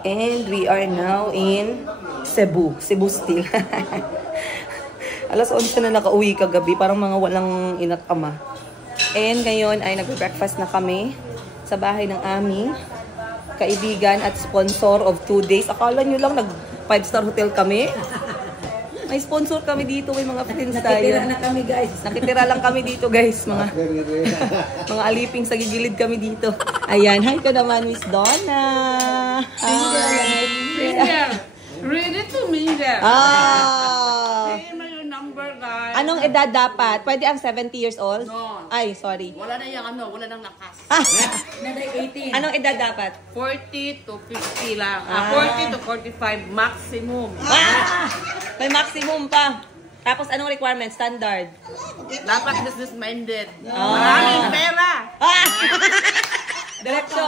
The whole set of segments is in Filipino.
And we are now in Cebu. Cebu still. Alas 11 na nakauwi kagabi. Parang mga walang ina't ama. And ngayon ay nag-breakfast na kami sa bahay ng aming kaibigan at sponsor of 2 days. Akala nyo lang nag 5-star hotel kami. May sponsor kami dito, may mga friends tayo. Nakitira na kami, guys. Nakitira lang kami dito, guys. Mga aliping sa gigilid kami dito. Ayan, hi ka naman, Miss Donna. Minder. Ready to Minder. Say mo yung number, guys. Anong edad dapat? Pwede ang 70 years old? No. Ay, sorry. Wala na yung wala nang lakas. Naday 18. Anong edad dapat? 40 to 50 lang. 40 to 45 maximum. May maximum pa. Tapos anong requirement? Standard. Dapat business-minded. Maraming pera. Diretso.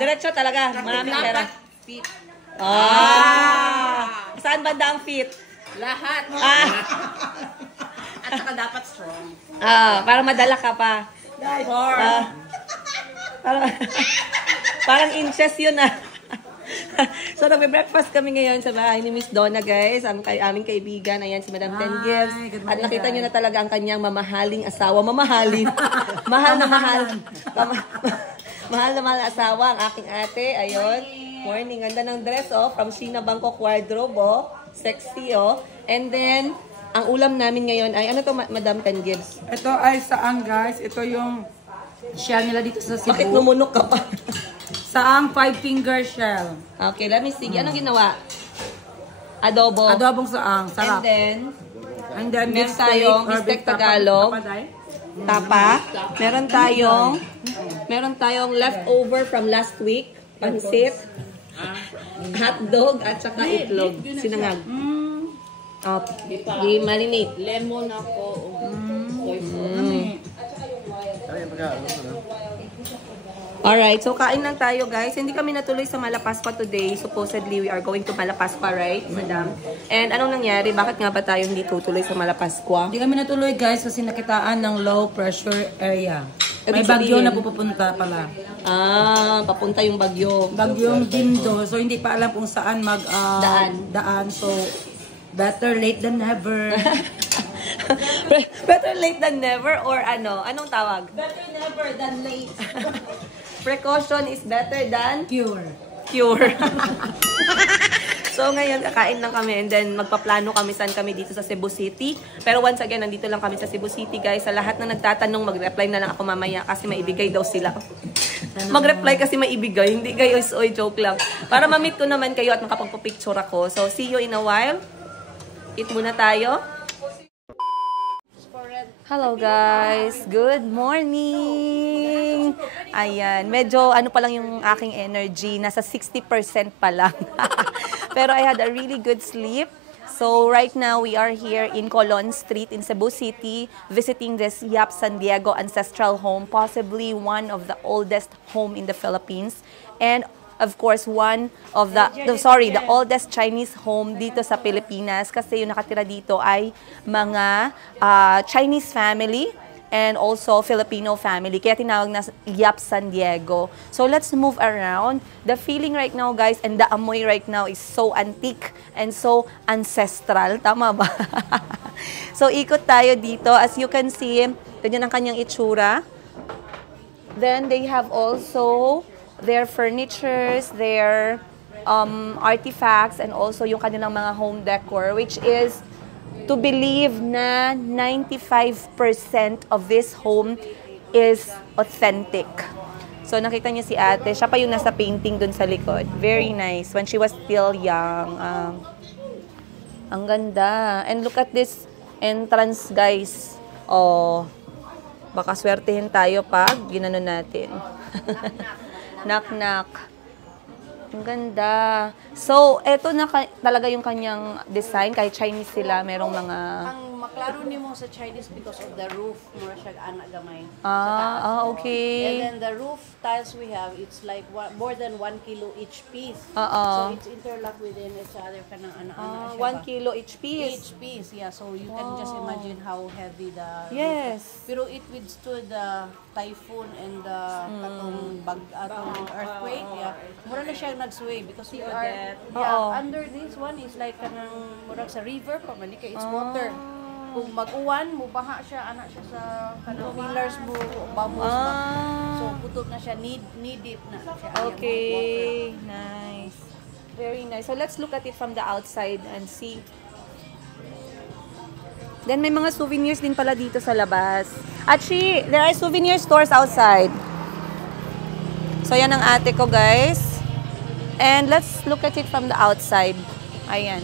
Diretso talaga. Maraming pera. Dapat fit. Saan banda ang fit? Lahat. At saka dapat strong. Para madala ka pa. Parang inches yun So, nagbe-breakfast kami ngayon sa bahay ni Miss Donna, guys. Ang aming kaibigan. Ayan, si Madam Ten Gibbs. At nakita nyo na talaga ang kanyang mamahaling asawa. Mamahalin. Mahal na mahal. Mahal na mahal na asawa. Ang aking ate. Ayun. Morning. Ganda ng dress, oh. From Sheena Bangkok Wardrobe, oh. Sexy, oh. And then, ang ulam namin ngayon ay, ano to, Madam Ten Gibbs? Ito ay saan, guys? Ito yung shell nila dito sa Cebu. Bakit lumunok ka pa? Saang 5-finger shell. Okay, let me see. Anong ginawa? Adobo. Adobong saang. Sarap. And then meron tayong bistek Tagalog. Tapa. Meron tayong leftover from last week. Pansit. Hotdog at saka itlog. Sinangag. Marinate. Lemon ako. Alright, so kain lang tayo, guys. Hindi kami natuloy sa Malapascua today. Supposedly, we are going to Malapascua, right, Madam? And anong nangyari? Bakit nga ba tayo hindi tutuloy sa Malapascua? Hindi kami natuloy, guys, kasi nakitaan ng low pressure area. May bagyo na pupunta pala. Papunta yung bagyo. Bagyong Dindo. So, hindi pa alam kung saan daan. So, better late than never. Better late than never or ano? Anong tawag? Better never than late. Precaution is better than Cure. So ngayon kakain lang kami and then magpaplano kami saan kami dito sa Cebu City. Pero once again, nandito lang kami sa Cebu City, guys. Sa lahat na nagtatanong, mag-reply na lang ako mamaya kasi maibigay daw sila. Mag-reply kasi maibigay. Hindi guys, oy, joke lang. Para ma-meet ko naman kayo at makapagpa-picture ako. So see you in a while. Eat muna tayo. Hello guys! Good morning! Ayan, medyo ano pa lang yung aking energy, nasa 60% pa lang. Pero I had a really good sleep. So right now we are here in Colon Street in Cebu City visiting this Yap San Diego Ancestral Home, possibly one of the oldest home in the Philippines. And of course, one of the oldest Chinese home dito sa Pilipinas kasi yung nakatira dito ay mga Chinese family and also Filipino family. Kaya tinawag na Yap San Diego. So let's move around. The feeling right now, guys, and the amoy right now is so antique and so ancestral. Tama ba? So ikot tayo dito. As you can see, ganyan ang kanyang itsura. Then they have also their furnitures, their artifacts, and also yung kanilang mga home decor, which is to believe na 95% of this home is authentic. So nakita niyo si ate, siya pa yung nasa painting dun sa likod. Very nice. When she was still young. Ang ganda. And look at this entrance, guys. Oh, baka swertehin tayo pag ginano natin. Knock-knock. Ang ganda. So, eto na talaga yung kanyang design. Kahit Chinese sila, merong mga... Ang maklaro ni mo sa Chinese because of the roof. Mura siya anak gamay. Okay. And then the roof tiles we have, it's like more than 1 kilo each piece. So it's interlocked within each other. Kanang anak-anak siya 1 kilo each piece? Each piece, yeah. So you can just imagine how heavy the yes. roof. Pero it withstood the typhoon and the katong earthquake, mura na siya nag-sway because we are, Oo. under this one is like kanang murag sa river pa man it's water. Kung mag-uwan, mubaha siya, anak siya sa kanang pillars mo, bambos ba. So putot na siya, knee deep na siya. Okay, nice. Very nice. So let's look at it from the outside and see. Then may mga souvenirs din pala dito sa labas. Actually, there are souvenir stores outside. So yan ang ate ko, guys. And let's look at it from the outside. Ayan.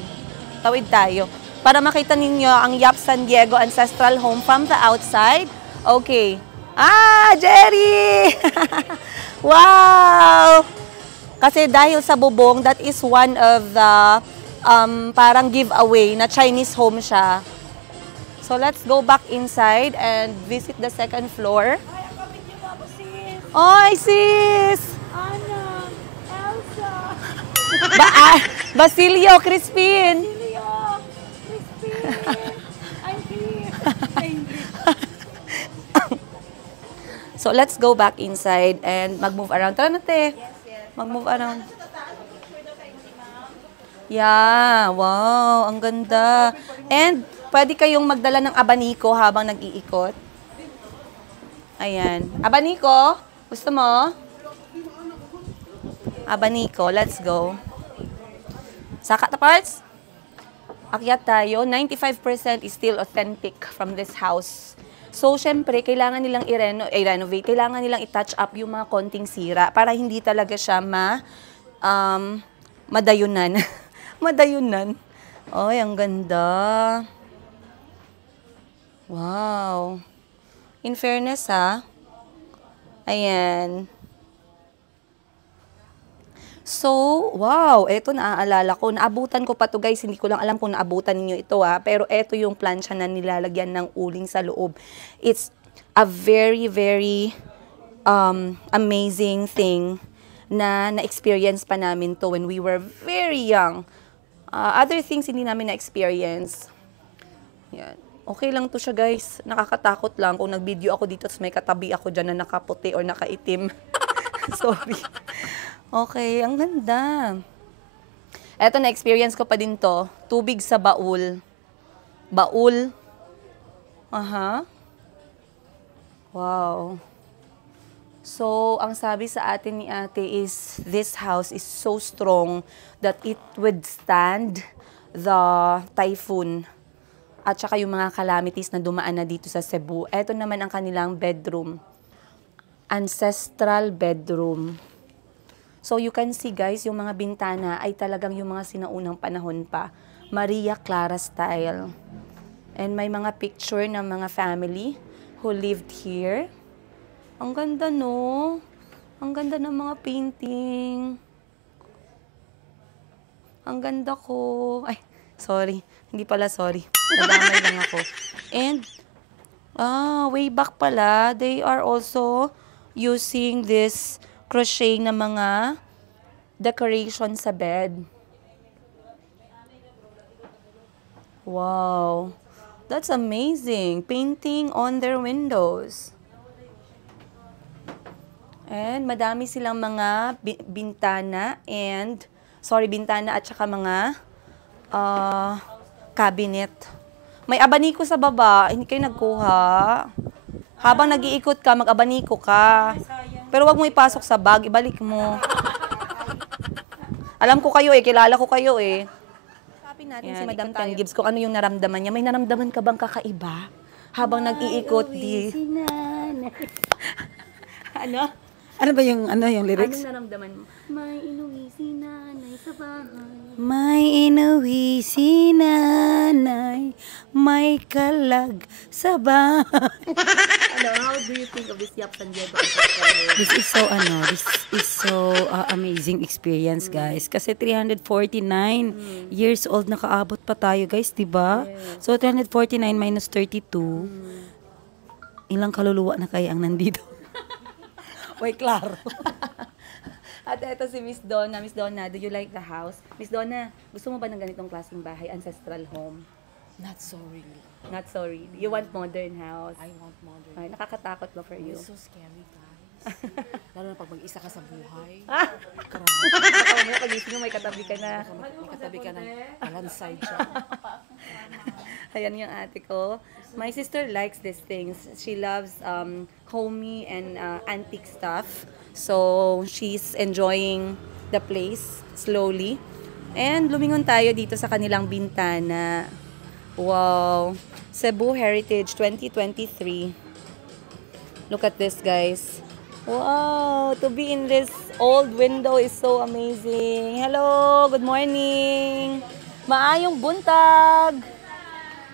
Tawid tayo. Para makita ninyo ang Yap San Diego Ancestral Home from the outside. Okay. Ah, Jerry! Wow! Kasi dahil sa bubong, that is one of the parang giveaway na Chinese home siya. So let's go back inside and visit the second floor. Ay, ang kapit niyo ba, sis? Oy, sis! Ana, Elsa, Basilio, Crispin! Leo, Crispin, I'm here. So let's go back inside and mag-move around. Tara na, te. Mag-move around. Yeah, wow, ang ganda. And pwede kayong magdala ng abaniko habang nag-iikot. Ayan. Abaniko, gusto mo? Abaniko, let's go. Saka parts? Akyat tayo. 95% is still authentic from this house. So, syempre, kailangan nilang i-renovate, kailangan nilang i-touch up yung mga konting sira para hindi talaga siya madayunan. Madayunan. Ay, ang ganda. Wow. In fairness, ha? Ayan. So, wow, eto naaalala ko. Naabutan ko pa to, guys. Hindi ko lang alam kung naabutan niyo ito, ha. Pero eto yung plancha na nilalagyan ng uling sa loob. It's a very, very amazing thing na na-experience pa namin to when we were very young. Other things hindi namin na-experience. Yan. Okay lang to siya, guys. Nakakatakot lang kung nag-video ako dito at may katabi ako dyan na nakaputi or nakaitim. Sorry. Okay, ang ganda. Eto, na-experience ko pa din to. Tubig sa baul. Baul. Aha. Wow. So, ang sabi sa atin ni ate is, this house is so strong that it withstand the typhoon at saka yung mga calamities na dumaan na dito sa Cebu. Ito naman ang kanilang bedroom. Ancestral bedroom. So, you can see, guys, yung mga bintana ay talagang yung mga sinaunang panahon pa. Maria Clara style. And may mga picture ng mga family who lived here. Ang ganda, no? Ang ganda ng mga painting. Ang ganda ko. Ay, sorry. Hindi pala sorry. Nadamay lang ako. And, way back pala, they are also using this crochet na mga decoration sa bed. Wow. That's amazing. Painting on their windows. And madami silang mga bintana at saka mga cabinet. May abaniko sa baba, hindi kayo nagkuha. Habang nag-iikot ka, mag-abaniko ka. Pero wag mo ipasok sa bag, ibalik mo. Alam ko kayo kilala ko kayo Sabi natin si Madam Ten Gibbs kung ano yung naramdaman niya. May naramdaman ka bang kakaiba? Habang nag-iikot di... Ano? Ano ba yung lyrics? Anong naramdaman mo? May inuwi si nanay sa bahay. May inuwi si nanay, may kalag sa bahay. How do you think of this Yap San Diego? This is so amazing experience, guys. Kasi 349 years old nakaabot pa tayo, guys, 'di ba? Yes. So 349 minus 32. Ilang kaluluwa na kaya ang nandito? Way klaro. At eto si Miss Donna. Miss Donna, do you like the house? Miss Donna, gusto mo ba ng ganitong klaseng bahay? Ancestral home? Not so really. Not so really. You want modern house? I want modern. Ay, nakakatakot ba for you? It's so scary, guys. Lalo na pag mag-isa ka sa buhay. Baka mamaya pagising mo, may katabi ka na. Makatabi ka ng alongside siya. Ayan yung ate ko. My sister likes these things. She loves homey and antique stuff. So, she's enjoying the place slowly. And lumingon tayo dito sa kanilang bintana. Wow! Cebu Heritage 2023. Look at this, guys. Wow! To be in this old window is so amazing. Hello! Good morning! Maayong buntag!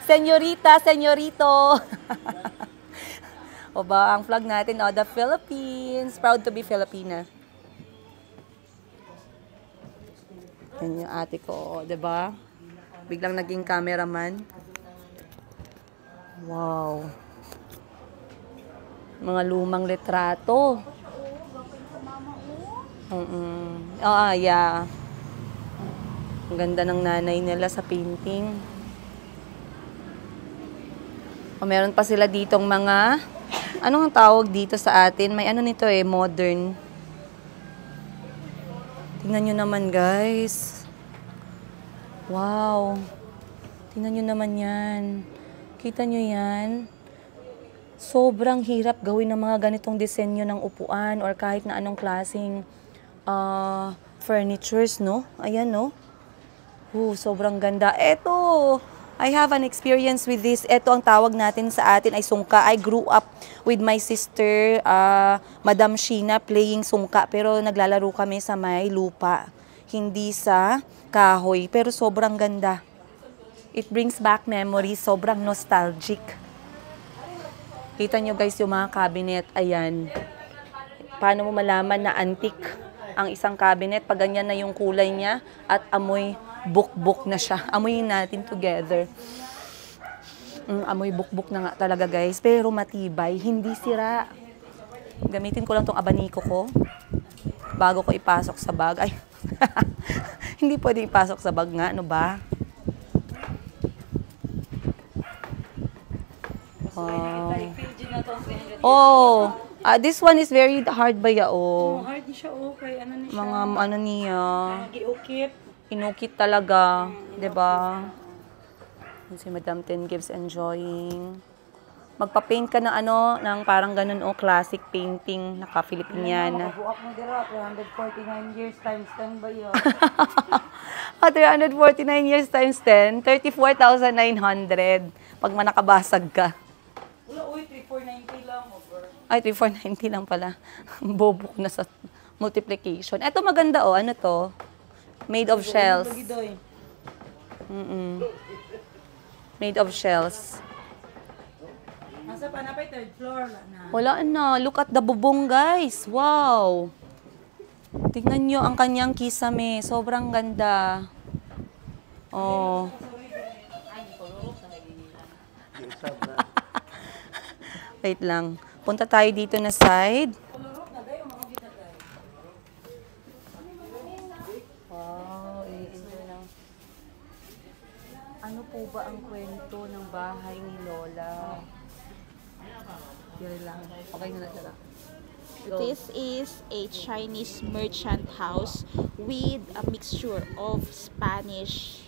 Senyorita, senyorito! O ba, ang flag natin, the Philippines. Proud to be Filipina. Yan yung ate ko, diba? Biglang naging cameraman. Wow. Mga lumang litrato. Yeah. Ang ganda ng nanay nila sa painting. O, meron pa sila ditong mga, anong tawag dito sa atin? May ano nito modern. Tingnan nyo naman, guys. Wow. Tingnan nyo naman yan. Kita nyo yan? Sobrang hirap gawin ng mga ganitong disenyo ng upuan or kahit na anong klaseng furnitures, no? Ayan, no? Sobrang ganda. Eto, I have an experience with this. Ito ang tawag natin sa atin ay sungka. I grew up with my sister, Madam Sheena, playing sungka. Pero naglalaro kami sa may lupa, hindi sa kahoy. Pero sobrang ganda. It brings back memories. Sobrang nostalgic. Kita nyo guys yung mga cabinet. Ayan. Paano mo malaman na antique ang isang cabinet? Pag ganyan na yung kulay niya at amoy bukbuk na siya. Amoyin natin together. Amoy bukbuk na nga talaga guys. Pero matibay. Hindi sira. Gamitin ko lang tong abaniko ko bago ko ipasok sa bag. Ay, hindi pwede ipasok sa bag nga. Ano ba? This one is very hard ba ya? Hard siya, okay. Ano niya? Mga ano niya. Giukit. Inukit talaga, 'di ba? Si Madam Ten Gives enjoying. Magpa-paint ka ng ng parang ganun classic painting, naka-Filipiniana. Buak mo dira 349 years times 10 ba yun? 349 years times 10, 34,900 pag manakabasag ka. Wala, 3490 lang. Ay, 3490 lang pala. Bobok na sa multiplication. Ito maganda ano to? Made of shells. Made of shells. Nasa pa na pa, third floor na. Wala na. Look at the bubong, guys. Wow. Tingnan nyo ang kanyang kisame. Sobrang ganda. Oh. Wait lang. Punta tayo dito na side. Ano po ba ang kwento ng bahay ni Lola? Yan lang. Okay na natira. This is a Chinese merchant house with a mixture of Spanish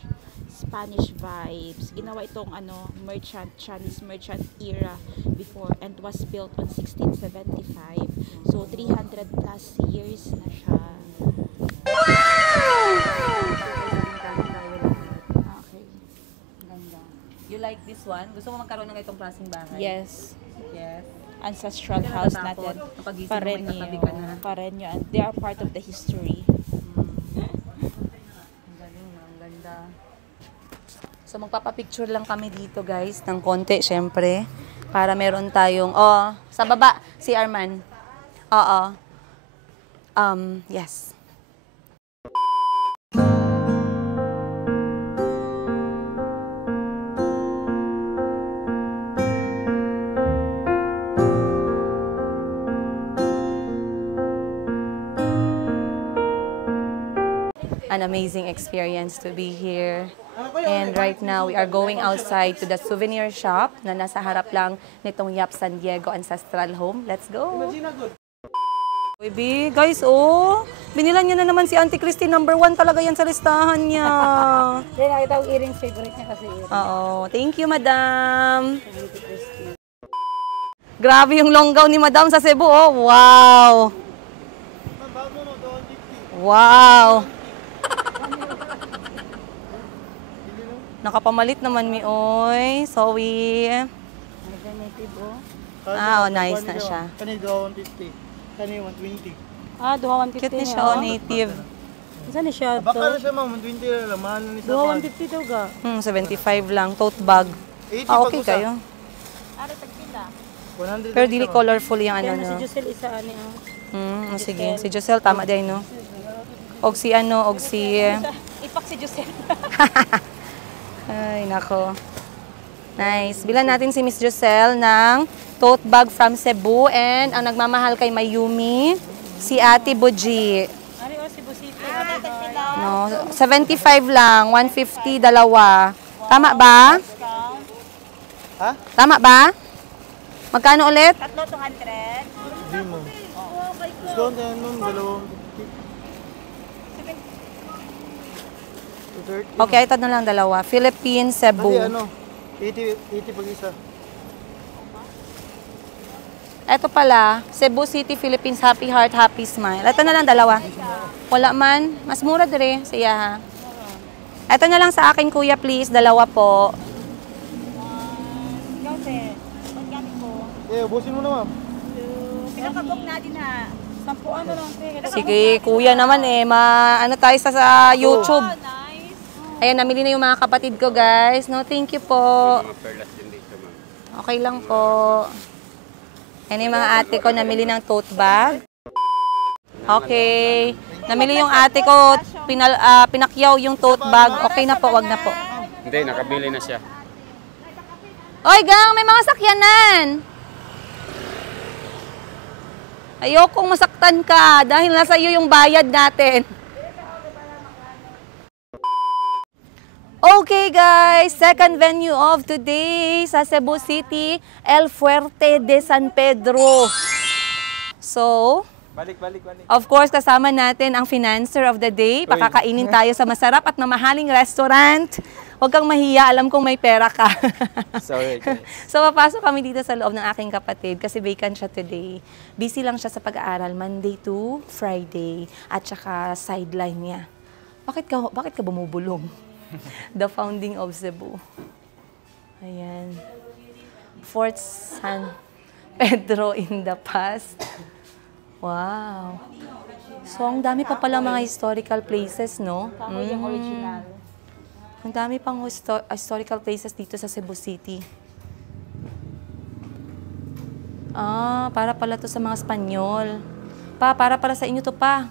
vibes. Ginawa itong Chinese merchant era before and was built on 1675. So 300 plus years na siya. You like this one? Gusto mo magkaroon ng itong klaseng bahay? Yes. Yes. Ancestral Hindi ka house natatakot natin. kapag gising mo, may katabi ka na. Parenyo. And they are part of the history. Ang galing na, ang ganda. So magpapapicture lang kami dito guys, ng konti syempre. Para meron tayong, sa baba, si Arman. Oo. Yes. An amazing experience to be here. And right now, we are going outside to the souvenir shop na nasa harap lang nitong Yap San Diego Ancestral Home. Let's go! Baby, guys, oh. Binilan niya na naman si Auntie Christine. Number 1 talaga yan sa listahan niya. Hindi, nakita ko earrings. Favorite niya kasi earrings. Oo. Thank you, madam. Grabe yung longgaw ni madam sa Cebu, oh. Wow. Wow. Nakapamalit naman mi, oy. Sorry. Ah, oh, nice na siya. Kani 150. Kani 120. Ah, duha 150 Cute ni siya, oh, native. Saan ni siya Baka na to? siya ma'am, 120 lang. Mahal na ni sa Duha bag. 150 daw ga. 75 lang, tote bag. 80 Ah, pag okay usa. kayo. 100 Pero lang dili siya, ma'am. colorful yung ano, Kaya na si no? Giselle isa ani ang. Sige. Si Josel, tama din, no? Og si ano, og si... Ipak si Giselle. Ay, nako. Nice. Bilan natin si Miss Josel ng tote bag from Cebu and ang nagmamahal kay Mayumi, si Ate Buji. Ari o si Busito. No, 75 lang, 150 dalawa. Tama ba? Ha? Tama ba? Magkano ulit? Hindi ma'am. Discount yan ma'am, 230. Okay, ito na lang dalawa. Philippines, Cebu. Kasi ano, 80 pag isa. Ito pala, Cebu City, Philippines, Happy Heart, Happy Smile. Ito na lang dalawa. Wala man. Mas mura dire siya ha. Ito na lang sa akin, kuya, please. Dalawa po. Eh, ubusin mo na ma'am. Sampuan na lang. Sige, kuya naman eh. Ano tayo sa YouTube. Ayan, namili na yung mga kapatid ko, guys. No, thank you po. Okay lang po. Ayan yung mga ate ko, namili ng tote bag. Okay. Namili yung ate ko, pinakyaw yung tote bag. Okay na po, wag na po. Hindi, nakabili na siya. Oy, gang, may mga sakyanan. Ayokong masaktan ka dahil nasa iyo yung bayad natin. Okay guys, second venue of today sa Cebu City, El Fuerte de San Pedro. So, Balik. of course, kasama natin ang financer of the day. Pakakainin tayo sa masarap at mamahaling restaurant. Huwag kang mahiya, alam kong may pera ka. Sorry. So, papasok kami dito sa loob ng aking kapatid kasi vacant siya today. Busy lang siya sa pag-aaral, Monday to Friday. At saka sideline niya. Bakit ka bumubulong? The founding of Cebu. Ayan. Fort San Pedro in the past. Wow. So, ang dami pa pala mga historical places, no? Yung original. Ang dami pang historical places dito sa Cebu City. Ah, para pala to sa mga Espanyol. Para sa inyo to pa.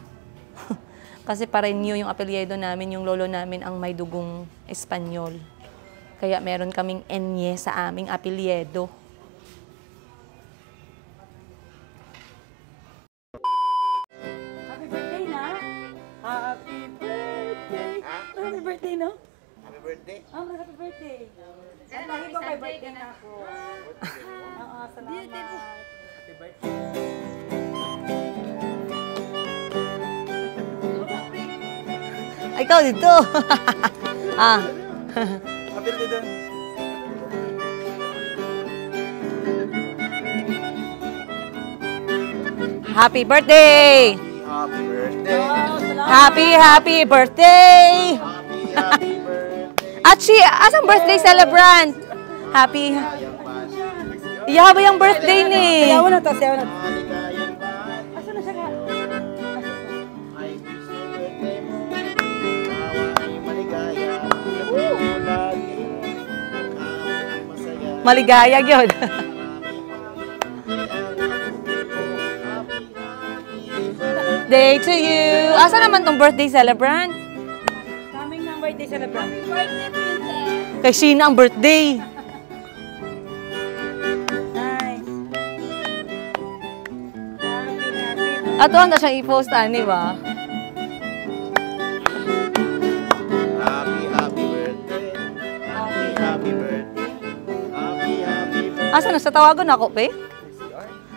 Kasi para inyo yung apelyido namin, yung lolo namin ang may dugong Espanyol. Kaya meron kaming enye sa aming apelyido. Happy birthday na. Happy birthday. Happy birthday, no? Happy birthday. Oh, happy birthday. At lagi ko kay birthday na ako. Oo, salamat. Ay, ikaw dito. Ah. Happy birthday doon. Happy birthday! Happy birthday. Happy birthday! Happy birthday. At asang birthday celebrant? Happy... Yaba yung birthday ni. Sayawan na to, sayawan na to. Maligayang bahay. Asa na siya ka? Ay, gusto birthday mo. Naway maligaya. Lagi. Masaya. Maligaya yun. Day to you. Asa naman tong birthday celebrant? Coming ng birthday celebrant. Kay Sheena ang birthday. Nice. Ato ang na siyang i-post, ani ba? Happy birthday. Happy birthday. Happy birthday. Asa na sa tawagon ako, pe?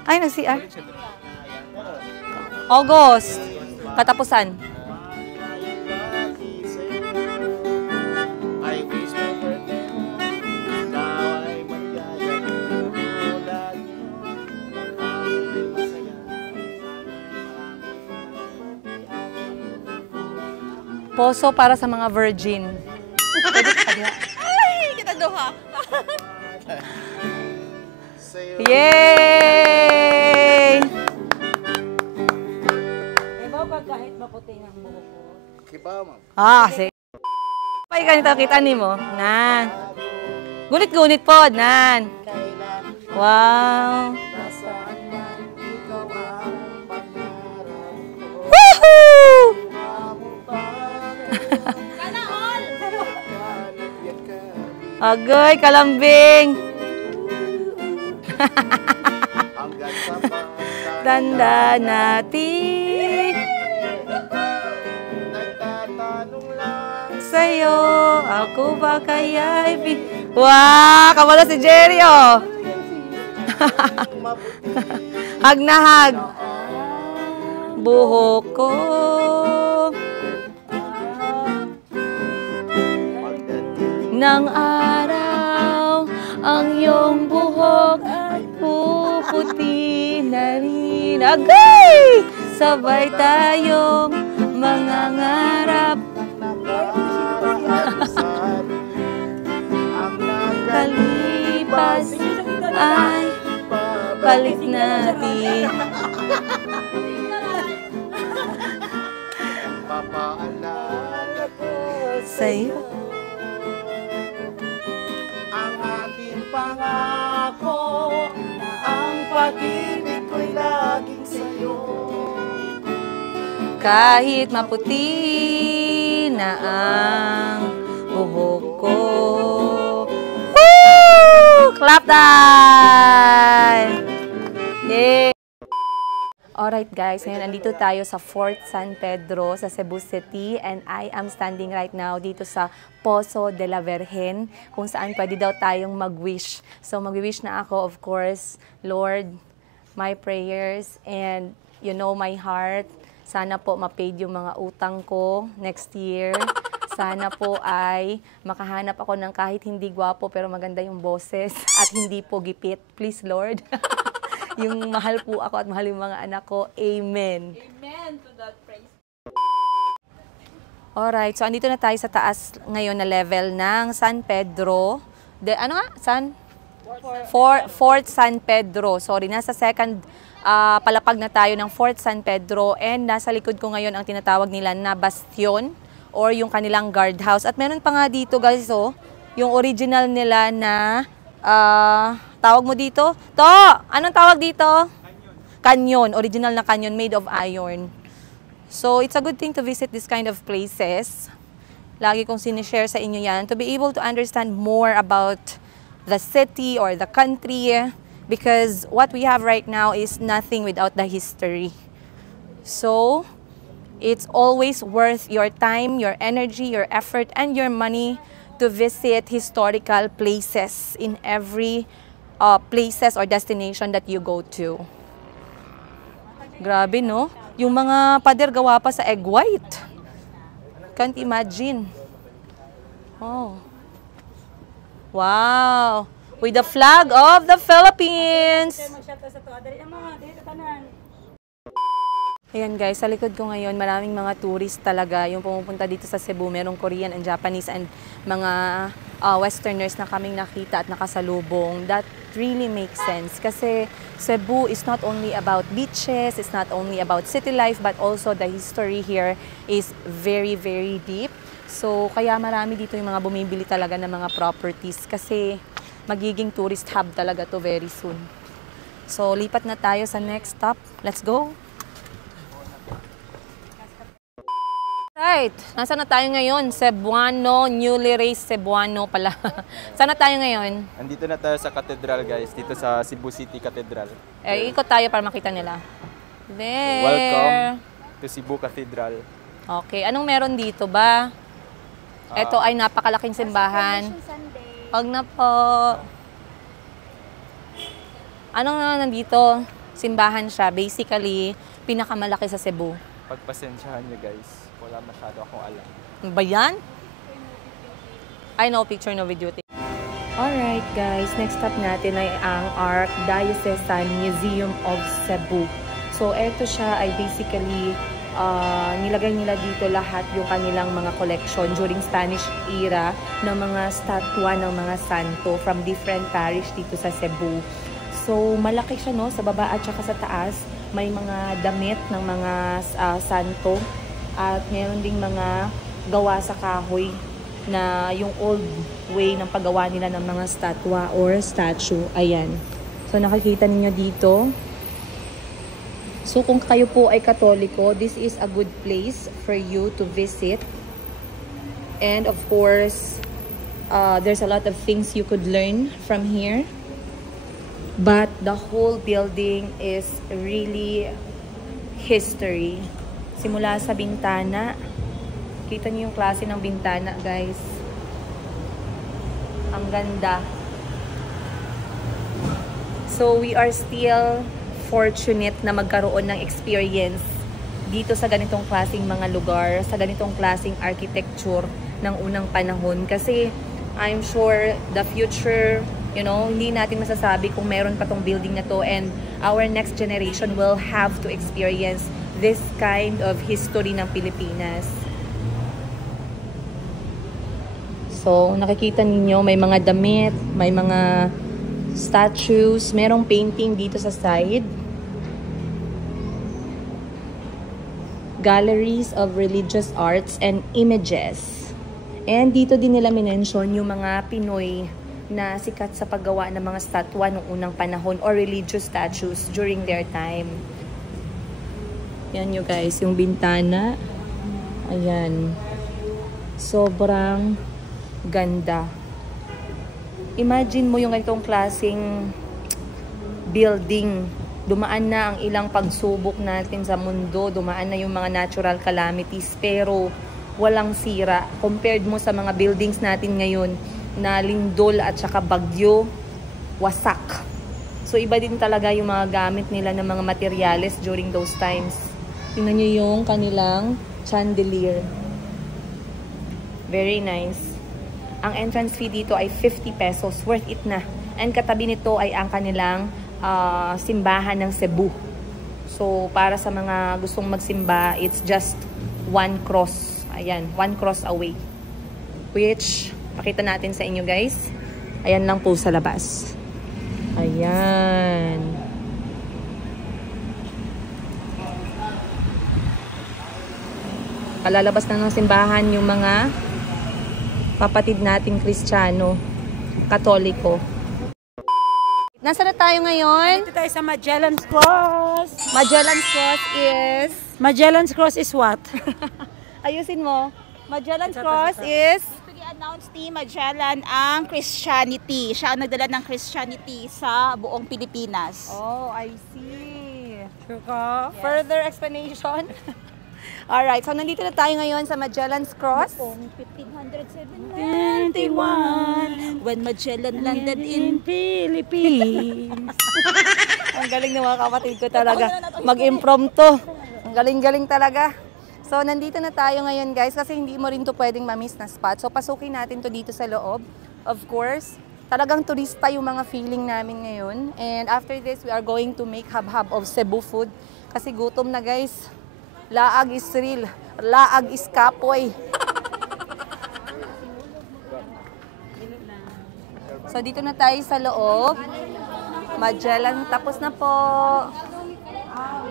Ay, nag-CR. August. Katapusan. Lagi sa'yo. I wish my birthday mo. Ikaw ay maligaya. Tulad mo. Ikaw ay masaya. Poso para sa mga virgin. Sa'yo. Yay! Diba pag kahit maputi ng buhok ko? Kiba, ma'am. Sige. Pay ganito, kita ni mo. Nan. Gunit-gunit po, nan. Wow. Woohoo! Agoy, kalambing. Hanggang sa Tanda natin nagtatanong lang. sa'yo, ako ba kaya'y Wow! Kabalo si Jerry, oh! Hag na hag. Buhok ko. Nang araw, ang iyong buhok ay puputi na rin. Agay! Sabay tayong mangangarap. Kalipas ay balik natin. Papaalala ko Sa'yo. ang aking pangako, ang pag-ibig ko'y laging sa'yo. Kahit maputi na ang buhok ko. Woo! Clap time! Yay! Alright guys, ngayon andito tayo sa Fort San Pedro sa Cebu City and I am standing right now dito sa Poso de la Virgen kung saan pwede daw tayong mag-wish. So mag-wish na ako, of course, Lord, my prayers and you know my heart. Sana po ma-paid yung mga utang ko next year. Sana po ay makahanap ako ng kahit hindi gwapo pero maganda yung boses at hindi po gipit. Please, Lord. Yung mahal po ako at mahal yung mga anak ko. Amen. Amen to that praise. Alright, so andito na tayo sa taas ngayon na level ng San Pedro. Ano nga? Fort San Pedro. Sorry, nasa second palapag na tayo ng Fort San Pedro and nasa likod ko ngayon ang tinatawag nila na bastion or yung kanilang guardhouse. At meron pa nga dito guys, oh, yung original nila na tawag mo dito? Anong tawag dito? Canyon. Original na canyon made of iron. So, it's a good thing to visit this kind of places. Lagi kong sinishare sa inyo yan to be able to understand more about the city or the country because what we have right now is nothing without the history. So, it's always worth your time, your energy, your effort, and your money to visit historical places in every places or destination that you go to. Grabe, no? Yung mga pader gawa pa sa egg white. Can't imagine. Oh. Wow. With the flag of the Philippines. Ayan guys, sa likod ko ngayon, maraming mga tourist talaga yung pumupunta dito sa Cebu. Merong Korean and Japanese and mga Westerners na kaming nakita at nakasalubong. That really makes sense kasi Cebu is not only about beaches, it's not only about city life, but also the history here is very, very deep. So, kaya marami dito yung mga bumibili talaga ng mga properties kasi magiging tourist hub talaga to very soon. So, lipat na tayo sa next stop. Let's go! Right. Nasaan na tayo ngayon? Cebuano, newly raised Cebuano pala. Saan na tayo ngayon? Andito na tayo sa Cathedral guys, dito sa Cebu City Cathedral. Ikot tayo para makita nila. There. Welcome to Cebu Cathedral. Okay. Anong meron dito ba? Ito ay napakalaking simbahan. Huwag na po. Anong nandito? Simbahan siya. Basically, pinakamalaki sa Cebu? Pagpasensyahan niyo guys. Wala masyado akong alam. Ano ba yan? I know picture, no video. Alright guys, next stop natin ay ang Archdiocesan Museum of Cebu. So eto siya ay basically nilagay nila dito lahat yung kanilang mga collection during Spanish era ng mga statwa ng mga santo from different parish dito sa Cebu. So malaki siya no, sa baba at saka sa taas. May mga damit ng mga santo at meron ding mga gawa sa kahoy na yung old way ng paggawa nila ng mga statwa or statue. Ayan. So nakikita niyo dito. So kung kayo po ay Katoliko, this is a good place for you to visit. And of course, there's a lot of things you could learn from here. But the whole building is really history. Simula sa bintana. Kita niyo yung klase ng bintana, guys. Ang ganda. So we are still fortunate na magkaroon ng experience dito sa ganitong klaseng mga lugar, sa ganitong klaseng architecture ng unang panahon. Kasi I'm sure the future, you know, hindi natin masasabi kung meron pa tong building na to, and our next generation will have to experience this kind of history ng Pilipinas. So, nakikita ninyo, may mga damit, may mga statues, merong painting dito sa side. Galleries of religious arts and images. And dito din nila minention yung mga Pinoy na sikat sa paggawa ng mga statwa noong unang panahon or religious statues during their time. Yan nyo guys, yung bintana. Ayan. Sobrang ganda. Imagine mo yung ganitong klaseng building. Dumaan na ang ilang pagsubok natin sa mundo. Dumaan na yung mga natural calamities. Pero walang sira. Compared mo sa mga buildings natin ngayon na lindol at saka bagyo, wasak. So iba din talaga yung mga gamit nila ng mga materyales during those times. Tingnan nyo yung kanilang chandelier. Very nice. Ang entrance fee dito ay 50 pesos. Worth it na. And katabi nito ay ang kanilang simbahan ng Cebu. So, para sa mga gustong magsimba, it's just 1 cross. Ayan, 1 cross away. Which, pakita natin sa inyo guys. Ayan lang po sa labas. Ayan. Palalabas na ng simbahan yung mga kapatid nating Kristiyano, Katoliko. Nasaan na tayo ngayon? Dito tayo sa Magellan's Cross. Magellan's Cross is... Magellan's Cross is what? Ayusin mo. Magellan's Cross is... Ito i-announce ni Magellan ang Christianity. Siya ang nagdala ng Christianity sa buong Pilipinas. Oh, I see. Sure ka? Further explanation? Alright, so nandito na tayo ngayon sa Magellan's Cross. 1571, when Magellan landed in Philippines. Ang galing ng mga kapatid ko talaga. Mag-impromptu. Ang galing-galing talaga. So, nandito na tayo ngayon guys kasi hindi mo rin to pwedeng ma-miss na spot. So, pasukin natin to dito sa loob. Of course, talagang turista yung mga feeling namin ngayon. And after this, we are going to make hub-hub of Cebu food. Kasi gutom na guys. Laag is real. Laag is kapoy. So, dito na tayo sa loob. Magellan, tapos na po.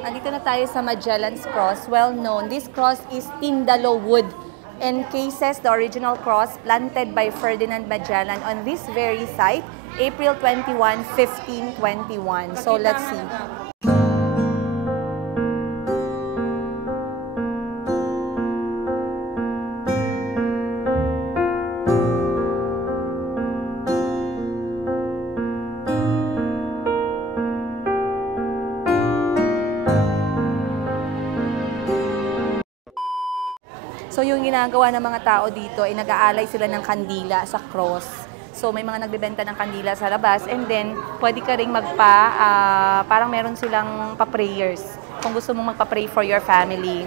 Nandito na tayo sa Magellan's Cross. Well known. This cross is Tindalo wood. Encases the original cross planted by Ferdinand Magellan on this very site, April 21, 1521. So, let's see. So yung ginagawa ng mga tao dito ay nag-aalay sila ng kandila sa cross. So may mga nagbebenta ng kandila sa labas and then pwede ka ring parang meron silang pa-prayers kung gusto mong magpa-pray for your family.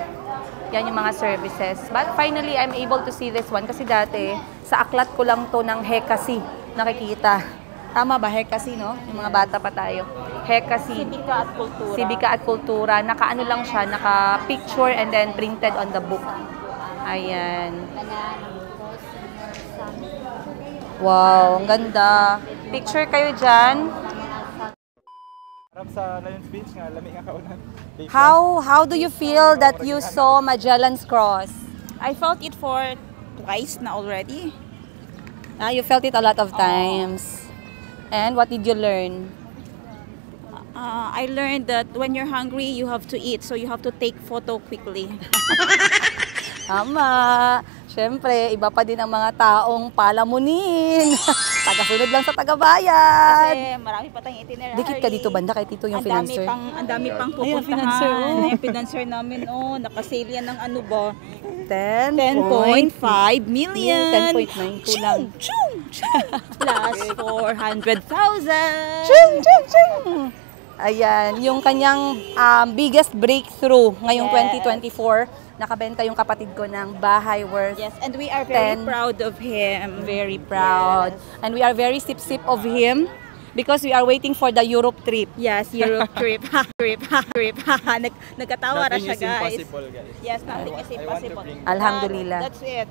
Yan yung mga services. But finally, I'm able to see this one kasi dati, sa aklat ko lang to ng Hekasi nakikita. Tama ba? Hekasi, no? Yung mga bata pa tayo. Hekasi. Sibika at kultura. Sibika at Kultura. Naka-ano lang siya, naka-picture and then printed on the book. Ayan. Wow, ang ganda. Picture kayo dyan. Harap sa Lion's Beach nga, lami nga kaunan. How do you feel that you saw Magellan's Cross? I felt it for twice na already. You felt it a lot of times. And what did you learn? I learned that when you're hungry, you have to eat. So you have to take photo quickly. Tama. Siyempre, iba pa din ang mga taong palamunin. Tagasunod lang sa tagabayan. Kasi marami pa tayong itinerary. Dikit ka dito banda kay Tito yung financer. Ang dami pang Ayan, pupuntahan. financer, oh. Yung financer namin, nakasale yan ng ano ba? 10.5 10.5 million. 10.9 kulang. Chung! Plus 400,000. Ching, ching, ching. Ayan, yung kanyang biggest breakthrough ngayong Yes. 2024. Nakabenta yung kapatid ko ng bahay worth. Yes, and we are very 10. proud of him. Very proud. And we are very sip-sip of him because we are waiting for the Europe trip. Yes, Europe trip. Nagkatawa na Nothing siya, is guys. impossible, guys. Yes, nothing is I want to impossible. bring Alhamdulillah. That's it.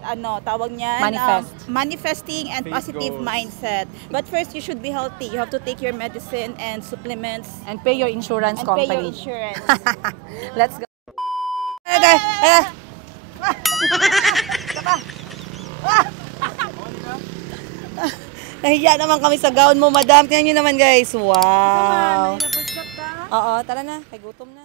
Tawag niyan? Manifest. Manifesting and Faith positive goals. mindset. But first, you should be healthy. You have to take your medicine and supplements And pay your insurance and pay your company. insurance. Let's go. Nahiya naman kami sa gown mo, madam. Tingnan nyo naman, guys. Wow. Oo, tara na. Kay gutom na.